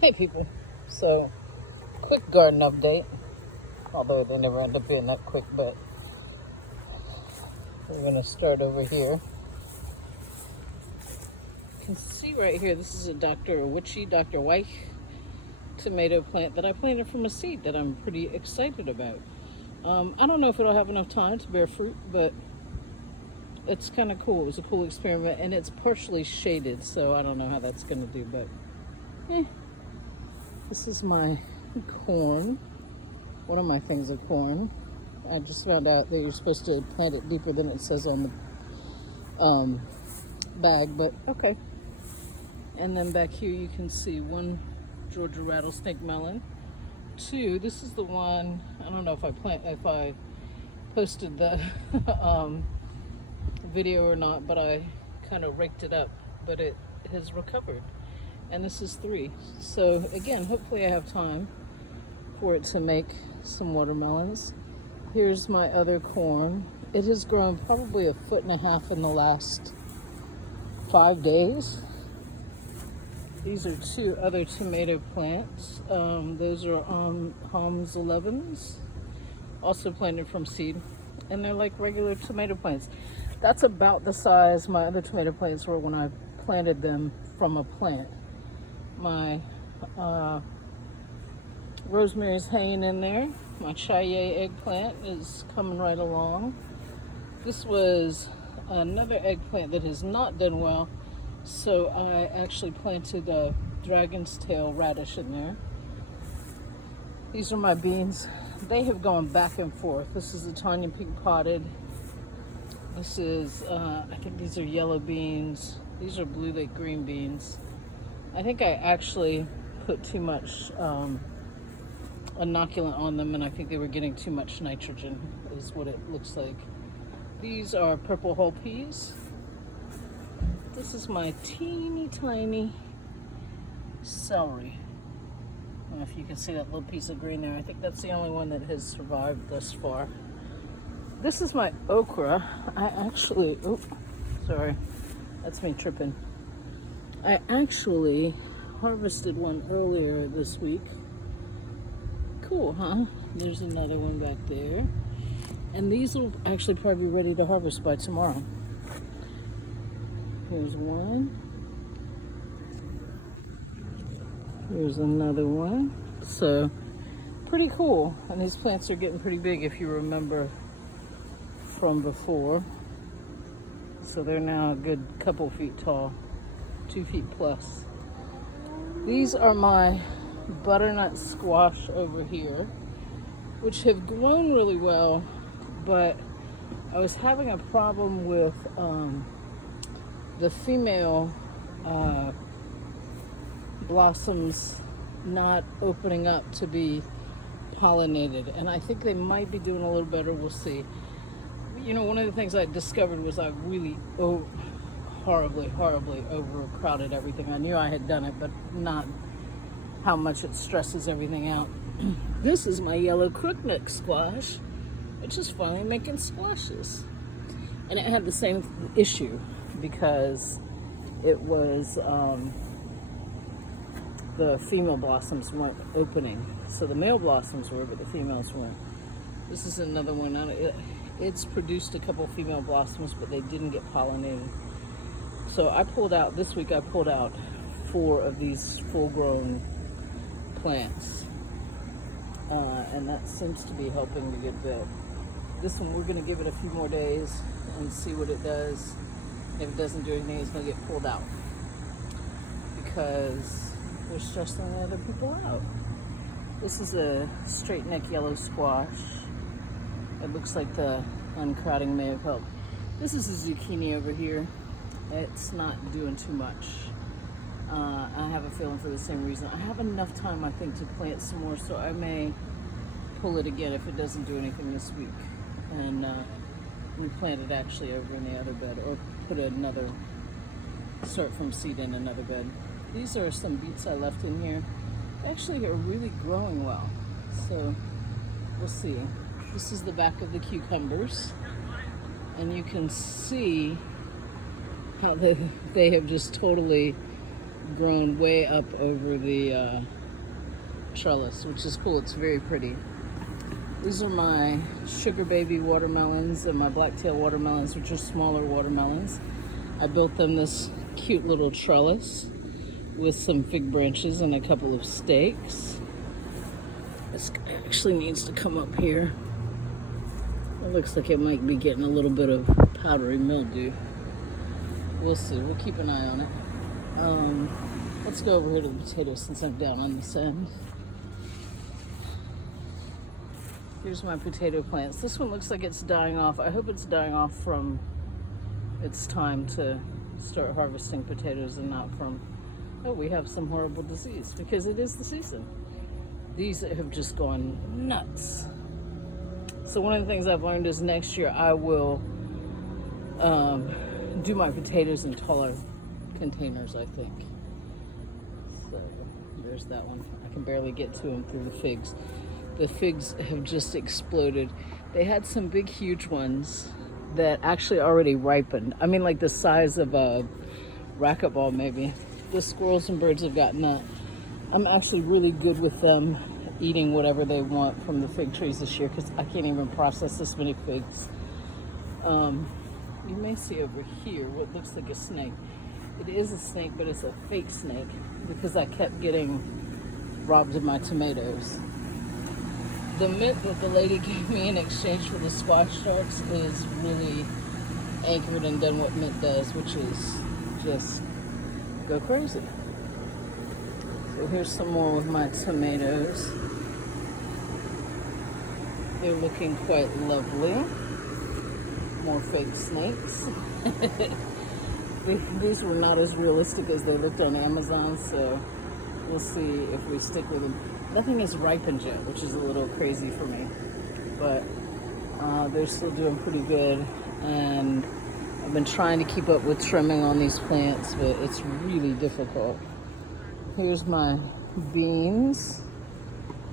Hey people, so quick garden update, although they never end up being that quick, but we're gonna start over here. You can see right here, this is a Dr. White tomato plant that I planted from a seed that I'm pretty excited about. I don't know if it'll have enough time to bear fruit, but it's kind of cool. It was a cool experiment, and it's partially shaded, so I don't know how that's gonna do, but this is my corn. One of my things of corn. I just found out that you're supposed to plant it deeper than it says on the bag, but okay. And then back here you can see one Georgia rattlesnake melon. Two, this is the one, I don't know if I posted the video or not, but I kind of raked it up, but it has recovered. And this is three. So again, hopefully I have time for it to make some watermelons. Here's my other corn. It has grown probably 1.5 feet in the last 5 days. These are two other tomato plants. Those are Homs 11s, also planted from seed, and they're like regular tomato plants. That's about the size my other tomato plants were when I planted them from a plant. My rosemary's hanging in there. My Chaillet eggplant is coming right along. This was another eggplant that has not done well, so I actually planted a dragon's tail radish in there. These are my beans. They have gone back and forth. This is a Tanya Pink potted. This is, I think these are yellow beans. These are blue lake green beans. I think I actually put too much inoculant on them, and I think they were getting too much nitrogen, is what it looks like. These are purple whole peas. This is my teeny tiny celery. I don't know if you can see that little piece of green there. I think that's the only one that has survived thus far. This is my okra. Sorry, that's me tripping. I actually harvested one earlier this week. Cool, huh? There's another one back there. And these will actually probably be ready to harvest by tomorrow. Here's one. Here's another one. So, pretty cool. And these plants are getting pretty big if you remember from before. So they're now a good couple feet tall, 2 feet plus. These are my butternut squash over here, which have grown really well, but I was having a problem with the female blossoms not opening up to be pollinated, and I think they might be doing a little better. We'll see. You know, one of the things I discovered was I really horribly overcrowded everything. I knew I had done it, but not how much it stresses everything out. This is my yellow crookneck squash, which is finally making squashes. And it had the same issue because it was the female blossoms weren't opening. So the male blossoms were, but the females weren't. This is another one. It's produced a couple female blossoms, but they didn't get pollinated. So I pulled out, this week I pulled out 4 of these full-grown plants. And that seems to be helping a good bit. This one, we're gonna give it a few more days and see what it does. If it doesn't do anything, it's gonna get pulled out because they're stressing other people out. This is a straight neck yellow squash. It looks like the uncrowding may have helped. This is a zucchini over here. It's not doing too much. I have a feeling for the same reason. I have enough time, I think, to plant some more, so I may pull it again if it doesn't do anything this week. And replant it actually over in the other bed, or put another, start from seed in another bed. These are some beets I left in here. They actually are really growing well, so we'll see. This is the back of the cucumbers, and you can see how they have just totally grown way up over the trellis, which is cool. It's very pretty. These are my sugar baby watermelons and my blacktail watermelons, which are smaller watermelons. I built them this cute little trellis with some fig branches and a couple of stakes. This actually needs to come up here. It looks like it might be getting a little bit of powdery mildew. We'll see. We'll keep an eye on it. Let's go over here to the potatoes since I'm down on this end. Here's my potato plants. This one looks like it's dying off. I hope it's dying off from it's time to start harvesting potatoes and not from, oh, we have some horrible disease, because it is the season. These have just gone nuts. So one of the things I've learned is next year I will do my potatoes in taller containers, I think. So there's that one. I can barely get to them through the figs. The figs have just exploded. They had some big, huge ones that actually already ripened. I mean, like the size of a racquetball, maybe. The squirrels and birds have gotten that. I'm actually really good with them eating whatever they want from the fig trees this year because I can't even process this many figs. You may see over here what looks like a snake. It is a snake, but it's a fake snake because I kept getting robbed of my tomatoes. The mitt that the lady gave me in exchange for the squash sharks is really anchored and done what mint does, which is just go crazy. So here's some more with my tomatoes. They're looking quite lovely. More fake snakes. These were not as realistic as they looked on Amazon, so we'll see if we stick with them. Nothing is ripened yet, which is a little crazy for me, but they're still doing pretty good, and I've been trying to keep up with trimming on these plants, but it's really difficult. Here's my beans.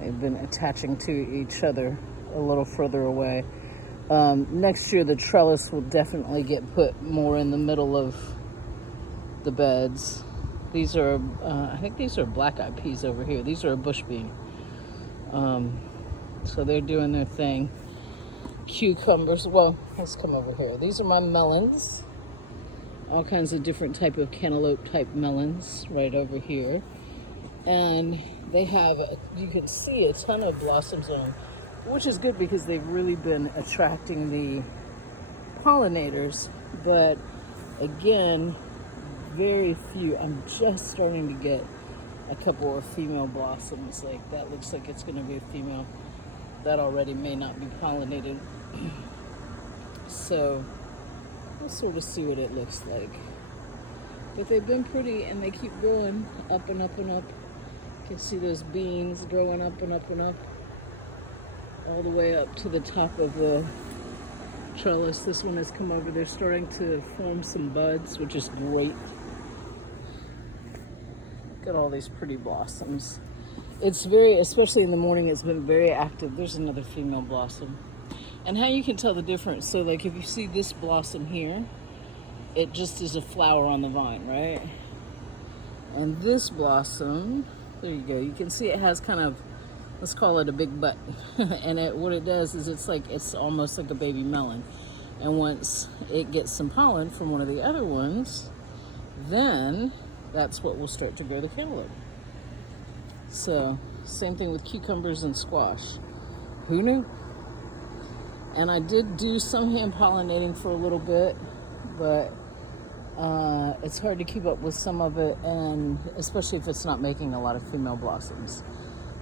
They've been attaching to each other a little further away. Next year the trellis will definitely get put more in the middle of the beds. These are, I think these are black-eyed peas over here. These are a bush bean. So they're doing their thing. Cucumbers, well, let's come over here. These are my melons. All kinds of different type of cantaloupe type melons right over here. And they have, you can see a ton of blossoms on them, which is good because they've really been attracting the pollinators. But again, very few. I'm just starting to get a couple of female blossoms. Like that looks like it's going to be a female. That already may not be pollinated. So we'll sort of see what it looks like. But they've been pretty, and they keep going up and up and up. You can see those beans growing up and up and up, all the way up to the top of the trellis. This one has come over. They're starting to form some buds, which is great. Look at all these pretty blossoms. It's very, especially in the morning, it's been very active. There's another female blossom. And how you can tell the difference, so like if you see this blossom here, it just is a flower on the vine, right? And this blossom, there you go. You can see it has kind of, let's call it a big butt. And what it does is it's almost like a baby melon. And once it gets some pollen from one of the other ones, then that's what will start to grow the cantaloupe. So, same thing with cucumbers and squash. Who knew? And I did do some hand pollinating for a little bit, but it's hard to keep up with some of it, and especially if it's not making a lot of female blossoms.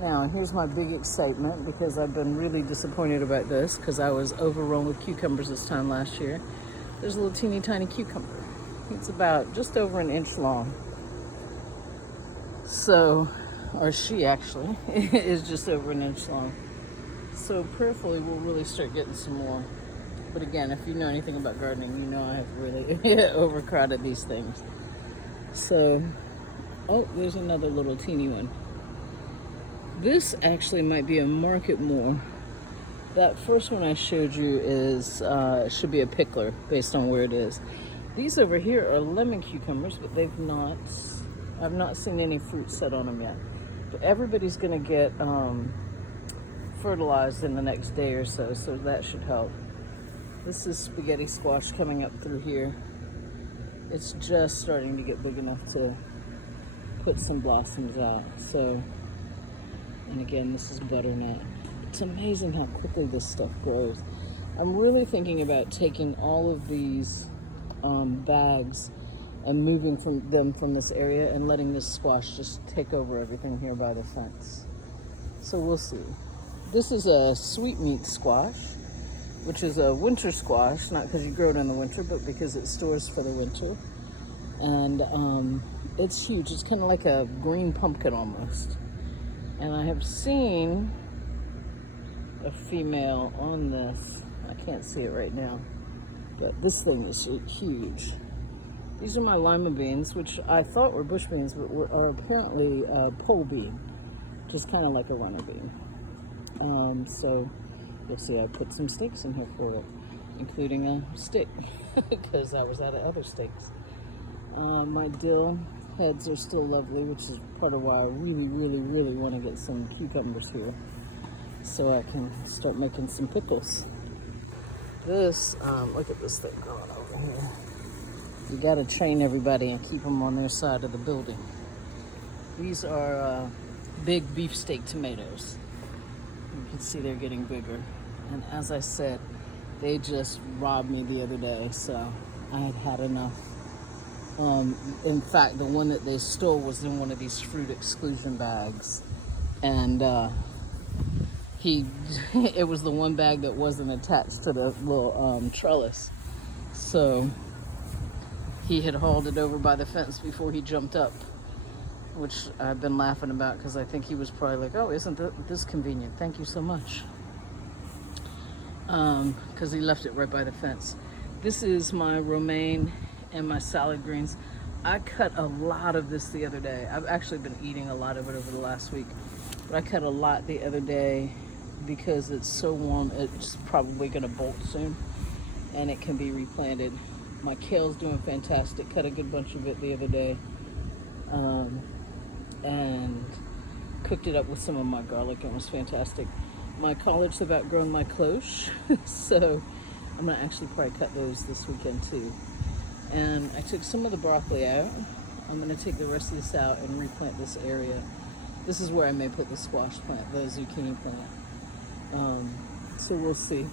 Now, here's my big excitement, because I've been really disappointed about this, because I was overrun with cucumbers this time last year. There's a little teeny tiny cucumber. It's about just over an inch long. So, or she actually is just over an inch long. So prayerfully we'll really start getting some more. But again, if you know anything about gardening, you know I have really overcrowded these things. So, oh, there's another little teeny one. This actually might be a market more. That first one I showed you is should be a pickler based on where it is. These over here are lemon cucumbers, but they've not I've not seen any fruit set on them yet. But everybody's gonna get fertilized in the next day or so, so that should help. This is spaghetti squash coming up through here. It's just starting to get big enough to put some blossoms out. So, and again, this is butternut. It's amazing how quickly this stuff grows. I'm really thinking about taking all of these bags and moving them from this area and letting this squash just take over everything here by the fence. So we'll see. This is a sweetmeat squash, which is a winter squash, not because you grow it in the winter, but because it stores for the winter. And it's huge. It's kind of like a green pumpkin almost. And I have seen a female on this. I can't see it right now, but this thing is huge. These are my lima beans, which I thought were bush beans, but are apparently pole bean, just kind of like a runner bean. So you'll see I put some steaks in here for it, including a steak, because I was out of other steaks. My dill heads are still lovely, which is part of why I really want to get some cucumbers here, so I can start making some pickles. This, look at this thing going over here. You got to train everybody and keep them on their side of the building. These are big beefsteak tomatoes. You can see they're getting bigger. And as I said, they just robbed me the other day, so I had had enough. In fact, the one that they stole was in one of these fruit exclusion bags. And it was the one bag that wasn't attached to the little trellis. So he had hauled it over by the fence before he jumped up, which I've been laughing about because I think he was probably like, oh, isn't this convenient? Thank you so much. Because he left it right by the fence. This is my romaine and my salad greens. I cut a lot of this the other day. I've actually been eating a lot of it over the last week, but I cut a lot the other day because it's so warm. It's probably gonna bolt soon and it can be replanted. My kale's doing fantastic. Cut a good bunch of it the other day, and cooked it up with some of my garlic. It was fantastic. My collards have outgrown my cloche, so I'm gonna actually probably cut those this weekend too. And I took some of the broccoli out. I'm gonna take the rest of this out and replant this area. This is where I may put the squash plant, the zucchini plant. So we'll see.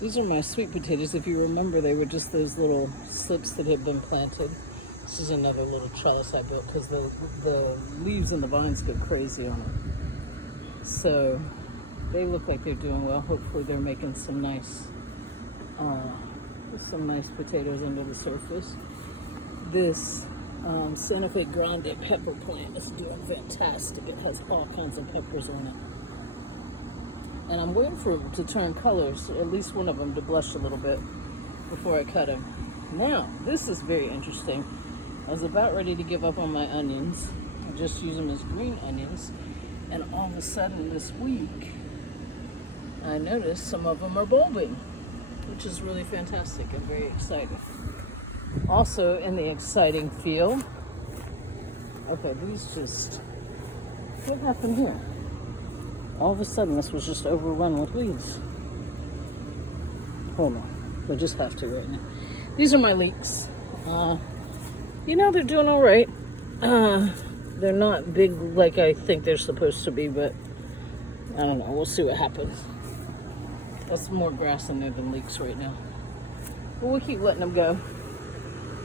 These are my sweet potatoes. If you remember, they were just those little slips that had been planted. This is another little trellis I built because the leaves and the vines go crazy on it. So they look like they're doing well. Hopefully they're making some nice potatoes under the surface. This Santa Fe Grande pepper plant is doing fantastic. It has all kinds of peppers on it. And I'm waiting for it to turn colors, at least one of them to blush a little bit before I cut them. Now, this is very interesting. I was about ready to give up on my onions. I just use them as green onions. And all of a sudden this week, I noticed some of them are bulbing, which is really fantastic and very exciting. Also in the exciting field, okay, what happened here? All of a sudden, this was just overrun with leaves. Hold on, I just have to right now. These are my leeks. They're doing all right. They're not big like I think they're supposed to be, but I don't know. We'll see what happens. That's more grass in there than leeks right now. But we'll keep letting them go.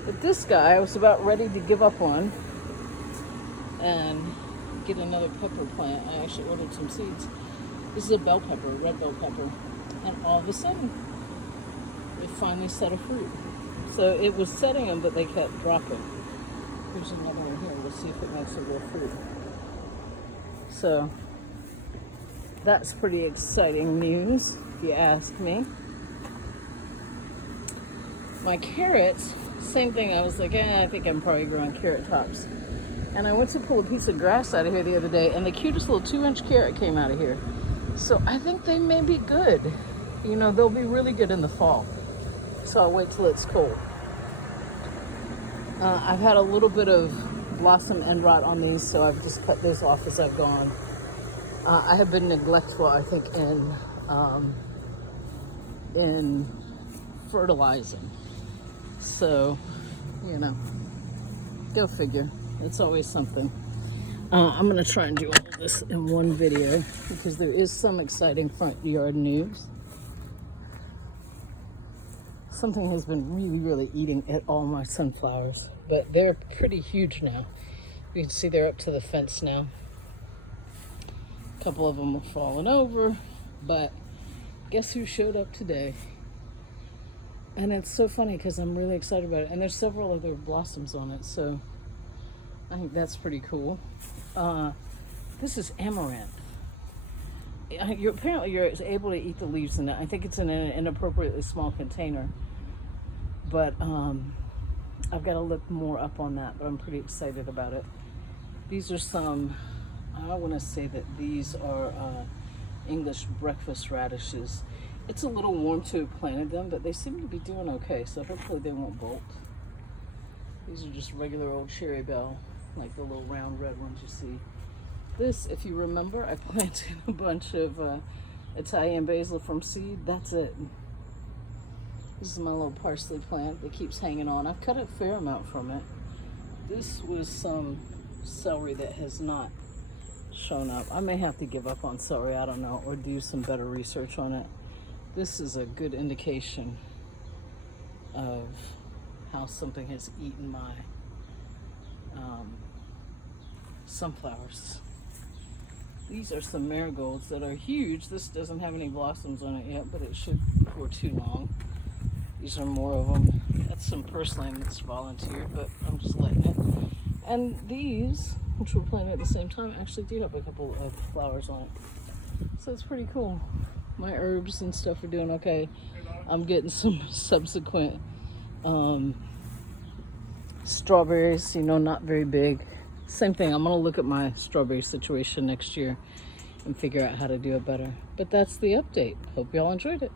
But this guy, I was about ready to give up on and get another pepper plant. I actually ordered some seeds. This is a bell pepper, red bell pepper. And all of a sudden, it finally set a fruit. So it was setting them, but they kept dropping. Here's another one here. We'll see if it makes a real fruit. So that's pretty exciting news, if you ask me. My carrots, same thing. I was like, I think I'm probably growing carrot tops. And I went to pull a piece of grass out of here the other day, and the cutest little 2-inch carrot came out of here. So I think they may be good. They'll be really good in the fall. So I'll wait till it's cold. I've had a little bit of blossom end rot on these, so I've just cut those off as I've gone. I have been neglectful, I think, in fertilizing. So, you know, go figure. It's always something. I'm gonna try and do all of this in one video because there is some exciting front yard news. Something has been really eating at all my sunflowers, but they're pretty huge now. You can see they're up to the fence now. A couple of them have fallen over, but guess who showed up today? And it's so funny because I'm really excited about it. And there's several other blossoms on it, so I think that's pretty cool. This is amaranth. Apparently you're able to eat the leaves in it. I think it's in an inappropriately small container. But I've got to look more up on that, but I'm pretty excited about it. These are some, I want to say that these are English breakfast radishes. It's a little warm to have planted them, but they seem to be doing okay, so hopefully they won't bolt. These are just regular old cherry bell, like the little round red ones you see. This, if you remember, I planted a bunch of Italian basil from seed. That's it. This is my little parsley plant that keeps hanging on. I've cut a fair amount from it. This was some celery that has not shown up. I may have to give up on celery, I don't know, or do some better research on it. This is a good indication of how something has eaten my sunflowers. These are some marigolds that are huge. This doesn't have any blossoms on it yet, but it should before too long. These are more of them. That's some purslane that's volunteered, but I'm just letting it. And these, which we're planting at the same time, actually do have a couple of flowers on it. So it's pretty cool. My herbs and stuff are doing okay. I'm getting some subsequent strawberries, you know, not very big. Same thing, I'm gonna look at my strawberry situation next year and figure out how to do it better. But that's the update. Hope y'all enjoyed it.